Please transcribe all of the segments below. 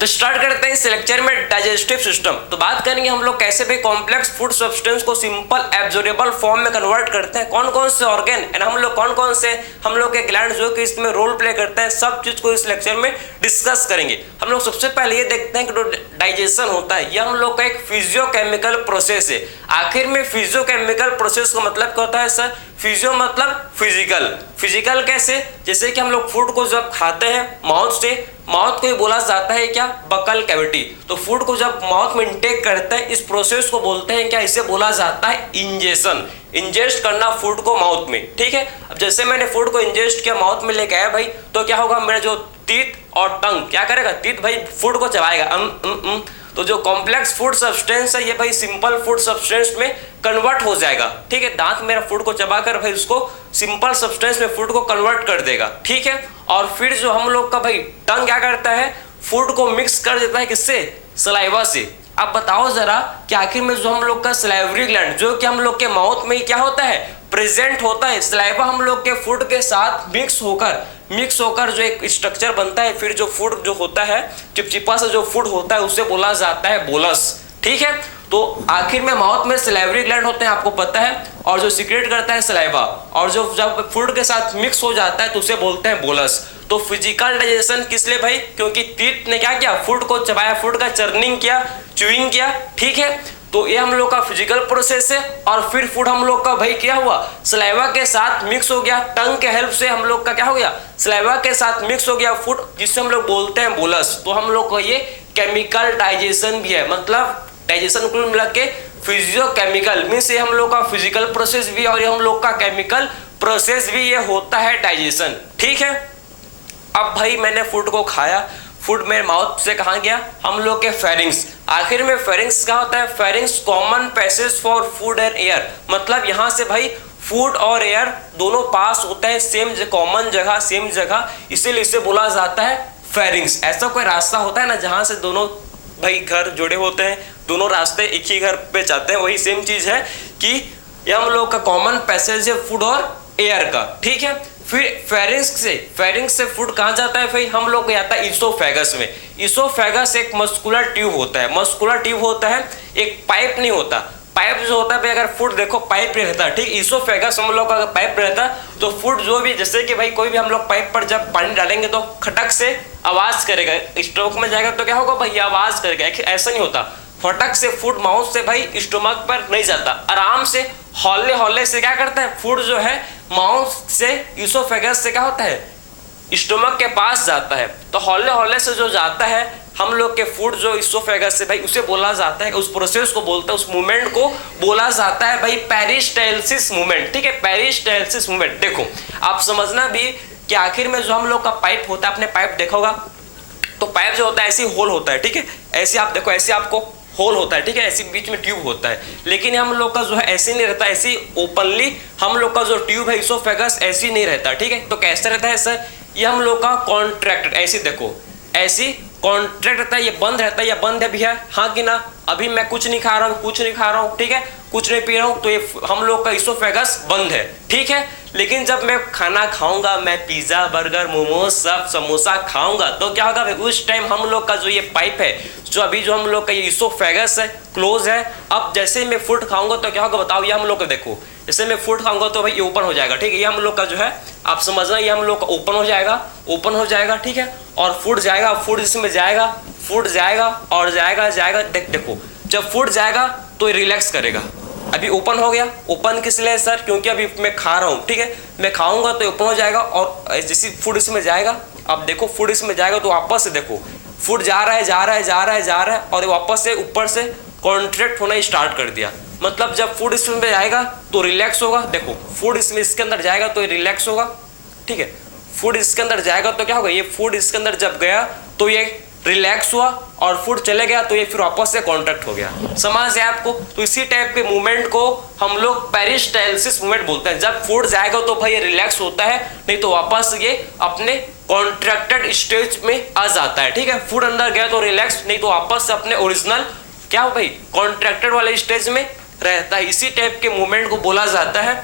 तो स्टार्ट करते हैं इस लेक्चर में डाइजेस्टिव सिस्टम। तो बात करेंगे हम लोग कैसे भी कॉम्प्लेक्स फूड सब्सटेंस को सिंपल एब्जॉर्बेबल फॉर्म में कन्वर्ट करते हैं, कौन कौन से ऑर्गन एंड हम लोग कौन कौन से हम लोग के ग्लैंड जो कि इसमें रोल प्ले करते हैं, सब चीज को इस लेक्चर में डिस्कस करेंगे। हम लोग सबसे पहले ये देखते हैं कि जो डाइजेशन होता है यह हम लोग का एक फिजियोकेमिकल प्रोसेस है। आखिर में फिजियोकेमिकल प्रोसेस का मतलब क्या होता है सर? फिजियो मतलब फिजिकल, फिजिकल कैसे? जैसे कि हम लोग फूड को जब खाते हैं माउथ से, माउथ को ही बोला जाता है क्या? Buccal cavity. तो फूड को जब माउथ में इंटेक करते हैं इस प्रोसेस को बोलते हैं क्या? इसे बोला जाता है इंजेशन। इंजेस्ट करना फूड को माउथ में, ठीक है। अब जैसे मैंने फूड को इंजेस्ट किया, माउथ में लेके आया भाई, तो क्या होगा? मेरा जो टीथ और टंग क्या करेगा? टीथ भाई फूड को चबाएगा, तो जो कॉम्प्लेक्स फूड सब्सटेंस है ये भाई सिंपल फूड सब्सटेंस में कन्वर्ट हो जाएगा, ठीक है। दांत मेरा फूड को चबाकर भाई उसको सिंपल सब्सटेंस में फूड को कन्वर्ट कर देगा, ठीक है। और फिर जो हम लोग का भाई टंग क्या करता है? फूड को मिक्स कर देता है, किससे? सलाइवा से। अब बताओ जरा कि आखिर में जो हम लोग का सलाइवरी ग्लैंड जो कि हम लोग के माउथ में क्या होता है? प्रेजेंट होता है। सलाइवा हम लोग के फूड के साथ मिक्स होकर जो एक स्ट्रक्चर बनता है, फिर जो फूड जो होता है चिपचिपा सा जो फूड होता है उसे बोला जाता है बोलस, ठीक है। तो आखिर में माउथ में सलाइवरी ग्लैंड होते हैं, आपको पता है, और जो सीक्रेट करता है सलाइवा, और जो जब फूड के साथ मिक्स हो जाता है तो उसे बोलते हैं बोलस। तो फिजिकल डाइजेशन किस लिए भाई? क्योंकि टीथ ने क्या किया? फूड को चबाया, फूड का चर्निंग किया, च्यूइंग किया, ठीक है। तो ये हम लोग का फिजिकल प्रोसेस है। और फिर फूड हम लोग का भाई क्या हुआ? सलाइवा के साथ मिक्स हो गया, टंग के हेल्प से हम लोग का क्या हो गया? सलाइवा के साथ मिक्स हो गया फूड, जिससे हम लोग बोलते हैं बोलस। तो हम लोग को ये केमिकल डाइजेशन भी है, मतलब डाइजेशन कुल मिला के फिजियोकेमिकल मीन्स ये हम लोग का फिजिकल प्रोसेस भी और ये हम लोग का केमिकल प्रोसेस भी ये होता है डाइजेशन, ठीक है। अब भाई मैंने फूड को खाया, फूड मेरे माउथ से कहाँ गया? हम लोग के फेरिंग्स। आखिर में फेरिंग्स क्या होता है? Pharynx common passage for food and air, मतलब यहाँ से भाई फूड और एयर दोनों पास होता है सेम कॉमन जगह, सेम जगह, इसीलिए इसे बोला जाता है फेरिंग्स। ऐसा कोई रास्ता होता है ना जहाँ से दोनों भाई घर जुड़े होते हैं, दोनों रास्ते एक ही घर पे जाते हैं, वही सेम चीज है कि यह हम लोग का कॉमन पैसेज है फूड और एयर का, ठीक है। फिर फेरिंग्स से फूड कहाँ जाता है? फिर हम लोग को जाता है इसोफेगस में। इसोफेगस एक मस्कुलर ट्यूब होता है, मस्कुलर ट्यूब होता है, एक पाइप नहीं होता। पाइप जो होता है भाई, अगर फूड देखो पाइप रहता है, ठीक। इसोफेगस हम लोग का अगर पाइप रहता तो फूड जो भी, जैसे कि भाई कोई भी हम लोग पाइप पर जब पानी डालेंगे तो खटक से आवाज करेगा, स्टोमक में जाएगा तो क्या होगा भाई? आवाज करेगा। ऐसा नहीं होता, फटक से फूड माउथ से भाई स्टोमक पर नहीं जाता, आराम से हौले हौले से क्या करता है? फूड जो है माउथ से इसोफेगस से क्या होता है? स्टोमक के पास जाता है। तो हौले हौले से जो जाता है हम लोग के फूड जो इसोफेगस से भाई, उसे बोला जाता है, उस प्रोसेस को बोलता है, उस मूवमेंट को बोला जाता है भाई पेरिस्टाल्सिस मूवमेंट, ठीक है। पेरिस्टाल्सिस मूवमेंट देखो आप समझना भी कि आखिर में जो हम लोग का पाइप होता है, आपने पाइप देखा होगा, तो पाइप जो होता है ऐसी होल होता है, ठीक है। ऐसे आप देखो, ऐसे आपको होल होता है, ठीक है, ऐसे बीच में ट्यूब होता है। लेकिन हम लोग का जो है ऐसे नहीं रहता, ऐसी ओपनली हम लोग का जो ट्यूब है इसोफेगस ऐसी नहीं रहता, ठीक है। तो कैसे रहता है सर? ये हम लोग का कॉन्ट्रैक्टेड, ऐसी देखो, ऐसी कॉन्ट्रैक्ट रहता है, ये बंद रहता है, या बंद है भैया, हाँ कि ना? अभी मैं कुछ नहीं खा रहा हूँ, कुछ नहीं खा रहा हूँ, ठीक है, कुछ नहीं पी रहा हूँ, तो ये हम लोग का इसोफेगस बंद है, ठीक है। लेकिन जब मैं खाना खाऊंगा, मैं पिज्जा बर्गर मोमोज सब समोसा खाऊंगा, तो क्या होगा भाई? उस टाइम हम लोग का जो ये पाइप है, जो अभी जो हम लोग का ये इसोफेगस है क्लोज है। अब जैसे मैं फूड खाऊंगा तो क्या होगा बताओ? ये हम लोग का देखो, जैसे मैं फूड खाऊंगा तो भाई ये ओपन हो जाएगा, ठीक है। ये हम लोग का जो है आप समझना, ये हम लोग का ओपन हो जाएगा, ठीक है। और फूड जाएगा, फूड इसमें जाएगा, फूड जाएगा और जाएगा। देखो जब फूड जाएगा तो ये रिलैक्स करेगा। अभी ओपन हो गया, ओपन किस लिए सर? क्योंकि अभी मैं खा रहा हूँ, ठीक है, मैं खाऊंगा तो ओपन हो जाएगा, और जैसे फूड इसमें जाएगा, अब देखो फूड इसमें जाएगा तो वापस से देखो फूड जा रहा है और वापस से ऊपर से कॉन्ट्रैक्ट होना स्टार्ट कर दिया। मतलब जब फूड इसमें जाएगा तो रिलैक्स होगा, देखो फूड इसमें इसके अंदर जाएगा तो ये रिलैक्स होगा, ठीक है। फूड इसके अंदर जाएगा तो क्या होगा? ये फूड इसके अंदर जब गया तो ये रिलैक्स हुआ, और फूड चले गया तो ये फिर वापस से कॉन्ट्रैक्ट हो गया। समझ है आपको? तो इसी टाइप के मूवमेंट को हम लोग पेरिस्टाल्सिस मूवमेंट बोलते हैं। जब फूड जाएगा तो भाई ये रिलैक्स होता है, नहीं तो वापस ये अपने कॉन्ट्रैक्टेड स्टेज में आ जाता है, ठीक है। फूड अंदर गया तो रिलैक्स, नहीं तो वापस से अपने ओरिजिनल क्या हो भाई? कॉन्ट्रैक्टेड वाले स्टेज में रहता है। इसी टाइप के मूवमेंट को बोला जाता है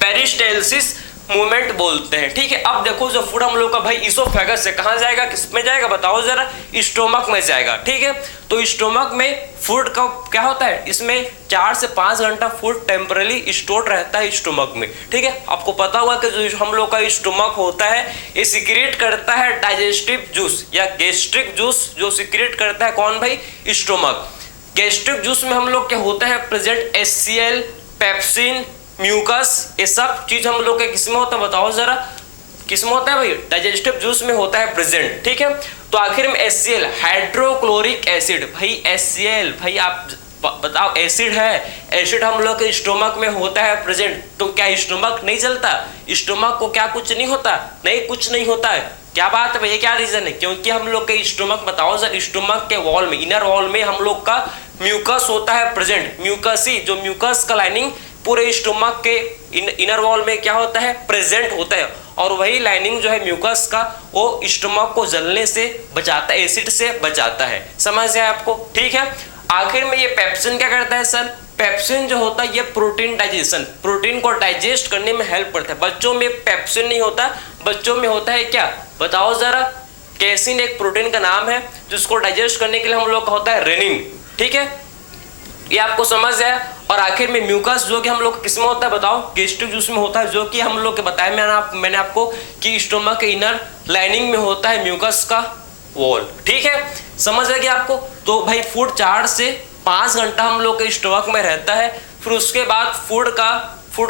पेरिस्टाल्सिस मूवमेंट बोलते हैं। ठीक है, अब देखो जो फूड हम लोग का भाई इसोफेगस से कहाँ जाएगा, किस में जाएगा बताओ जरा, स्टोमक में जाएगा। ठीक है, तो स्टोमक में फूड का क्या होता है, इसमें 4 से 5 घंटा फूड टेम्परली स्टोर रहता है स्टोमक में। ठीक है, आपको पता होगा कि जो हम लोग का स्टोमक होता है ये सिक्रेट करता है डाइजेस्टिव जूस या गैस्ट्रिक जूस, जो सिक्रेट करता है कौन भाई, स्टोमक। गैस्ट्रिक जूस में हम लोग क्या होता है प्रेजेंट, HCl, पेप्सिन, म्यूकस, ये सब चीज हम लोग के किस में होता है बताओ जरा, किस में होता है भाई, डाइजेस्टिव जूस में होता है प्रेजेंट। ठीक है, तो आखिर में HCl हाइड्रोक्लोरिक एसिड, भाई HCl भाई आप बताओ एसिड है, एसिड हम लोग के स्टोमक में होता है प्रेजेंट, तो क्या स्टोमक नहीं चलता, स्टोमक को क्या कुछ नहीं होता, नहीं कुछ नहीं होता है, क्या बात है भैया, क्या रीजन है, क्योंकि हम लोग के स्टोमक बताओ सर, स्टोमक के वॉल में, इनर वॉल में हम लोग का म्यूकस होता है प्रेजेंट, म्यूकसी, जो म्यूकस का लाइनिंग पूरे स्टोमक के इनर वॉल में क्या होता है प्रेजेंट होता है, और वही लाइनिंग जो है म्यूकस का वो स्टोमक को जलने से बचाता है, एसिड से बचाता है, समझ आया आपको। ठीक है, आखिर में ये पेप्सिन क्या करता है सर, पेप्सिन जो होता है ये प्रोटीन डाइजेशन, प्रोटीन को डाइजेस्ट करने में हेल्प करता है। बच्चों में पेप्सिन नहीं होता, बच्चों में होता है क्या बताओ जरा, कैसिन एक प्रोटीन का नाम है जिसको डाइजेस्ट करने के लिए हम लोग का होता है रेनिन। ठीक है, ये आपको समझ आया। और आखिर में म्यूकस जो कि हम लोग किस में होता है बताओ, गैस्ट्रिक जूस में होता है, जो कि हम लोग के बताया मैंने आपको कि स्टोमक के इनर लाइनिंग में होता है म्यूकस का वॉल। ठीक है, समझ आ गया आपको। तो भाई फूड 4 से 5 घंटा हम लोग के स्टोमक में रहता है, फिर उसके बाद फूड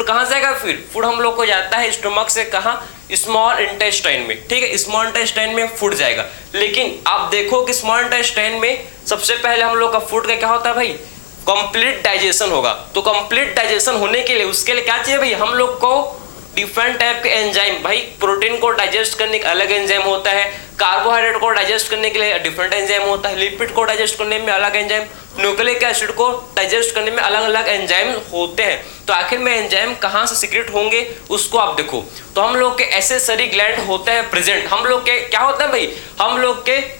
कहाँ जाएगा, फिर फूड हम लोग को जाता है स्टोमक से कहाँ, स्मॉल इंटेस्टाइन में। ठीक है, स्मॉल इंटेस्टाइन में फूड जाएगा, लेकिन आप देखो कि स्मॉल इंटेस्टाइन में सबसे पहले हम लोग का फूड का क्या होता है भाई, कंप्लीट डाइजेशन होगा। तो कंप्लीट डाइजेशन होने के लिए उसके लिए क्या चाहिए भाई, हम लोग को डिफरेंट टाइप के एंजाइम, भाई प्रोटीन को डाइजेस्ट करने का अलग एंजाइम होता है, कार्बोहाइड्रेट को डाइजेस्ट करने के लिए डिफरेंट एंजाइम होता है, लिपिड को डाइजेस्ट करने में अलग एंजाइम, न्यूक्लिक एसिड को डाइजेस्ट करने में अलग अलग एंजाइम होते हैं। तो आखिर में एंजाइम कहाँ से सीक्रेट होंगे उसको आप देखो। तो हम लोग के एसेसरी ग्लैंड होते हैं प्रेजेंट, हम लोग के क्या होता है भाई, हम लोग के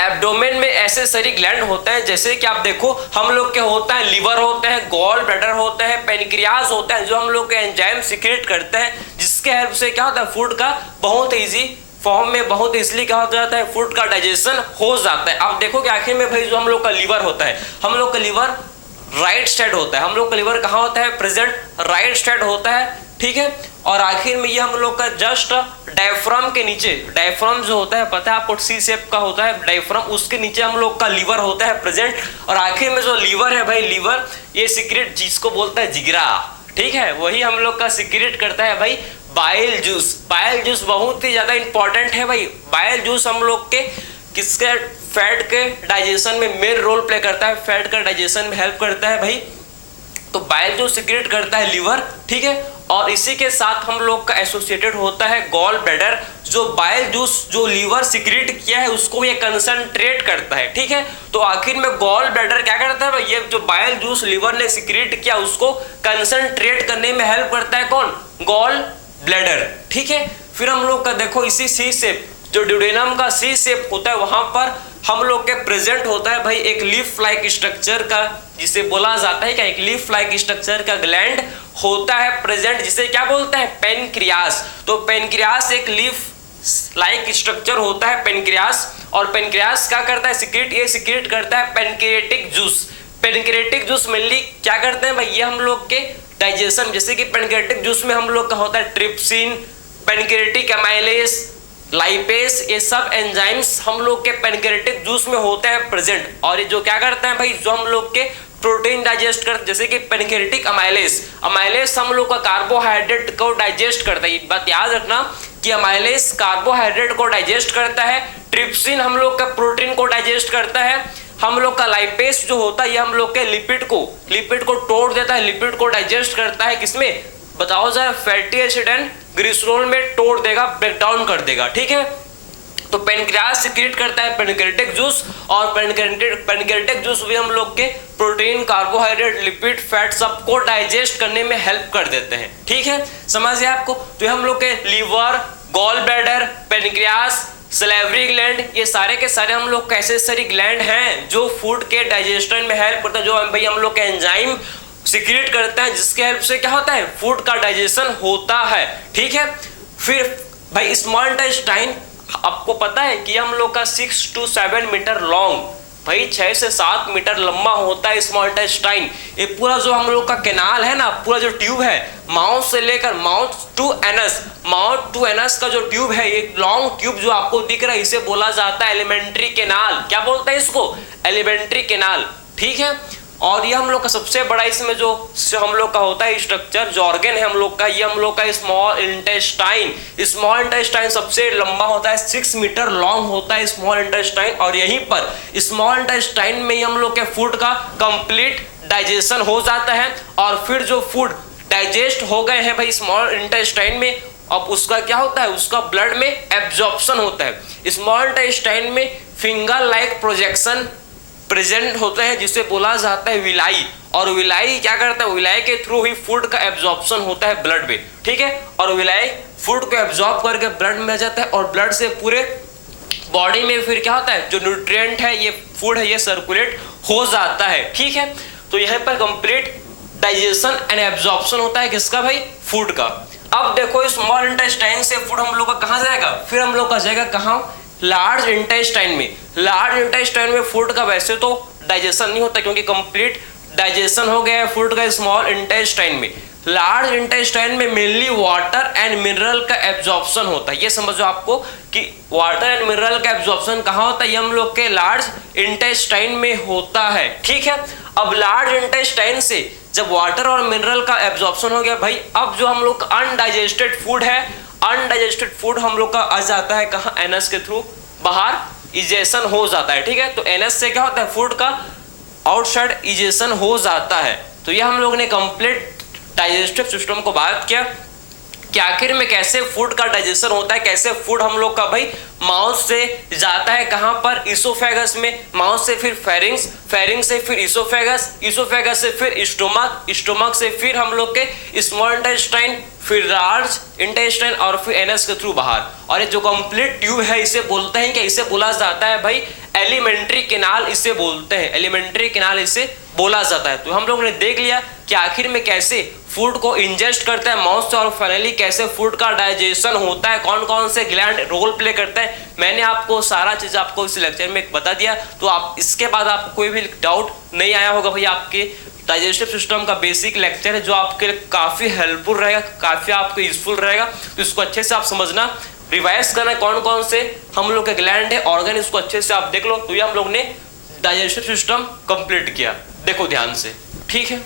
एब्डोमेन में एसेसरी ग्लैंड होते हैं, जैसे कि आप देखो हम लोग के होता है लिवर होते हैं, गॉल ब्लैडर होते हैं, पेनक्रियास होते हैं, जो हम लोग के एंजाइम सीक्रेट करते हैं, जिसके हेल्प से क्या होता है फूड का बहुत इजी फॉर्म में बहुत इजीली क्या हो जाता है, फूड का डाइजेशन हो जाता है। अब देखो कि आखिर में भाई जो हम लोग का लिवर होता है, हम लोग का लिवर राइट साइड होता है, हम लोग का लिवर कहाँ होता है प्रेजेंट, राइट साइड होता है। ठीक है, और आखिर में ये हम लोग का जस्ट डायफ्राम के नीचे, डायफ्राम जो होता है पता है आपको सी शेप का होता है डायफ्राम, उसके नीचे हम लोग का लीवर होता है प्रेजेंट। और आखिर में जो लीवर है भाई, लीवर ये सीक्रेट जिसको बोलता है जिगरा, ठीक है, वही हम लोग का सीक्रेट करता है भाई बाइल जूस। बाइल जूस बहुत ही ज्यादा इंपॉर्टेंट है भाई, बाइल जूस हम लोग के किसके, फैट के डाइजेशन में मेन रोल प्ले करता है, फैट का डाइजेशन में हेल्प करता है भाई। तो बाइल जूस सीक्रेट करता है लीवर, ठीक है, और इसी के साथ हम लोग का एसोसिएटेड होता है गॉल ब्लैडर, जो बाइल जूस जो लीवर सीक्रेट किया है उसको ये कंसंट्रेट करता है। ठीक है, तो आखिर में गॉल ब्लैडर क्या करता है भाई, ये जो बाइल जूस लीवर ने सीक्रेट किया उसको कंसंट्रेट करने में हेल्प करता है कौन, गॉल ब्लैडर। ठीक है, फिर हम लोग का देखो इसी सी शेप, जो ड्यूडेनम का सी शेप होता है वहां पर हम लोग के प्रेजेंट होता है भाई एक लीफ लाइक स्ट्रक्चर का, जिसे बोला जाता है क्या, एक लीफ लाइक स्ट्रक्चर का ग्लैंड होता है प्रेजेंट, जिसे क्या बोलते हैं पेनक्रियास। तो पेनक्रियास एक लीफ लाइक स्ट्रक्चर होता है पेनक्रियास, और पेनक्रियास क्या करता है सीक्रेट, ये सीक्रेट करता है pancreatic juice. Pancreatic juice mainly क्या करते हैं भाई, ये हम लोग के डाइजेशन, जैसे कि पेनक्रिएटिक जूस में हम लोग का होता है ट्रिप्सिन, पेनक्रिएटिक एमाइलेज, लाइपेस, ये सब एंजाइम्स हम लोग के पेनक्रिएटिक जूस में होते हैं प्रेजेंट। और ये जो क्या करते हैं भाई, जो हम लोग के प्रोटीन डाइजेस्ट करते, जैसे कि पेनक्रिएटिक अमाइलेज, अमाइलेज हम लोग का कार्बोहाइड्रेट को डाइजेस्ट करता है, ये बात याद रखना कि अमाइलेज कार्बोहाइड्रेट को डाइजेस्ट करता है, ट्रिप्सिन हम लोग का प्रोटीन को डाइजेस्ट करता है, हम लोग का लाइपेस जो होता है ये हम लोग के लिपिड को तोड़ देता है, लिपिड को डाइजेस्ट करता है, किसमें बताओ जरा, फैटी एसिड एंड ग्लिसरॉल में तोड़ देगा, ब्रेक डाउन कर देगा। ठीक है, तो पेनक्रियास सीक्रेट करता है पेनक्रिएटिक जूस, और पेनक्रिएटिक जूस भी हम लोग के प्रोटीन, कार्बोहाइड्रेट, लिपिड, फैट सबको डाइजेस्ट करने में हेल्प कर देते हैं। ठीक है, समझिए आपको। तो हम लोग के liver, gall bladder, pancreas, salivary gland, ये सारे के सारे हम लोग कैसे सारी ग्लैंड हैं जो फूड के डाइजेशन में हेल्प करते हैं, जो भाई हम लोग के एंजाइम सिक्रेट करते हैं, जिसके हेल्प से क्या होता है, फूड का डाइजेशन होता है। ठीक है, फिर भाई स्मॉल इंटेस्टाइन आपको पता है कि हम लोग का 6 to 7 मीटर लॉन्ग, भाई 6 से 7 मीटर लंबा होता है स्मॉल इंटेस्टाइन। ये पूरा जो हम लोग का कैनाल है ना, पूरा जो ट्यूब है, माउथ से लेकर माउथ टू एनस का जो ट्यूब है, ये लॉन्ग ट्यूब जो आपको दिख रहा है, इसे बोला जाता है एलिमेंट्री कैनाल। क्या बोलते हैं इसको, एलिमेंट्री कैनाल। ठीक है, और ये हम लोग का सबसे बड़ा इसमें जो हम लोग का होता है स्ट्रक्चर, जो ऑर्गन है हम लोग का, ये हम लोग का स्मॉल इंटेस्टाइन। स्मॉल इंटेस्टाइन सबसे लंबा होता है, 6 मीटर लॉन्ग होता है स्मॉल इंटेस्टाइन। और यहीं पर स्मॉल इंटेस्टाइन में ही हम लोग के फूड का कंप्लीट डाइजेशन हो जाता है। और फिर जो फूड डाइजेस्ट हो गए हैं भाई स्मॉल इंटेस्टाइन में, अब उसका क्या होता है, उसका ब्लड में एब्जॉर्प्शन होता है। स्मॉल इंटेस्टाइन में फिंगर लाइक प्रोजेक्शन प्रेजेंट होते हैं, जिसे बोला जाता है विलाई। और विलाई क्या करता है, विलाई के थ्रू ही फूड का एब्जॉर्प्शन होता है ब्लड में। ठीक है, और विलाई फूड को एब्जॉर्ब करके ब्लड में जाता है, और ब्लड से पूरे बॉडी में फिर क्या होता है, जो न्यूट्रिएंट है, ये फूड है, ये सर्कुलेट हो जाता है। ठीक है, तो यहाँ पर कंप्लीट डाइजेशन एंड एब्जॉर्प्शन होता है किसका भाई, फूड का। अब देखो स्मॉल इंटेस्टाइन से फूड हम लोग का कहाँ जाएगा, फिर हम लोग का जाएगा कहाँ, लार्ज इंटेस्टाइन में। लार्ज इंटेस्टाइन में फूड का वैसे तो डाइजेशन नहीं होता, क्योंकि कंप्लीट डाइजेशन हो गया है फूड का स्मॉल इंटेस्टाइन में। लार्ज इंटेस्टाइन में मेनली वाटर एंड मिनरल का एब्जॉर्प्शन होता है। ये समझो आपको कि वाटर एंड मिनरल का एब्जॉर्प्शन कहाँ होता है, ये हम लोग के लार्ज इंटेस्टाइन में होता है। ठीक है, अब लार्ज इंटेस्टाइन से जब वाटर और मिनरल का एब्जॉर्प्शन हो गया भाई, अब जो हम लोग अनडाइजेस्टेड फूड है, अनडाइजेस्टेड फूड हम लोग का आ जाता है कहाँ, एनस के थ्रू बाहर इजेशन हो जाता है। ठीक है, तो एनस से क्या होता है, फूड का आउटसाइड इजेशन हो जाता है। तो ये हम लोग ने कंप्लीट डाइजेस्टिव सिस्टम को बात किया कि आखिर में कैसे फूड का डाइजेशन होता है, कैसे फूड हम लोग का भाई माउथ से जाता है कहाँ पर, इसोफेगस में, माउथ से फिर फेरिंग्स, फेरिंग से फिर इसोफेगस, इसोफेगस से फिर स्टोमक, स्टोमक से फिर हम लोग के स्मॉल इंटेस्टाइन, फिर लार्ज इंटेस्टाइन, और फिर एनस के थ्रू बाहर। और ये जो कंप्लीट ट्यूब है, इसे बोलते हैं कि इसे बोला जाता है भाई एलिमेंट्री कैनाल, इसे बोलते हैं एलिमेंट्री कैनाल, इसे बोला जाता है। तो हम लोग ने देख लिया कि आखिर में कैसे फूड को इंजेस्ट करते हैं माउथ से, और फाइनली कैसे फूड का डाइजेशन होता है, कौन कौन से ग्लैंड रोल प्ले करते हैं। मैंने आपको सारा चीज आपको इस लेक्चर में बता दिया। तो आप इसके बाद आपको कोई भी डाउट नहीं आया होगा भाई, आपके डाइजेस्टिव सिस्टम का बेसिक लेक्चर है जो आपके लिए काफी हेल्पफुल रहेगा, काफी आपको यूजफुल रहेगा। तो इसको अच्छे से आप समझना, रिवाइज करना कौन कौन से हम लोग के ग्लैंड है, ऑर्गन, इसको अच्छे से आप देख लो। तो ये हम लोग ने डाइजेस्टिव सिस्टम कंप्लीट किया, देखो ध्यान से। ठीक है।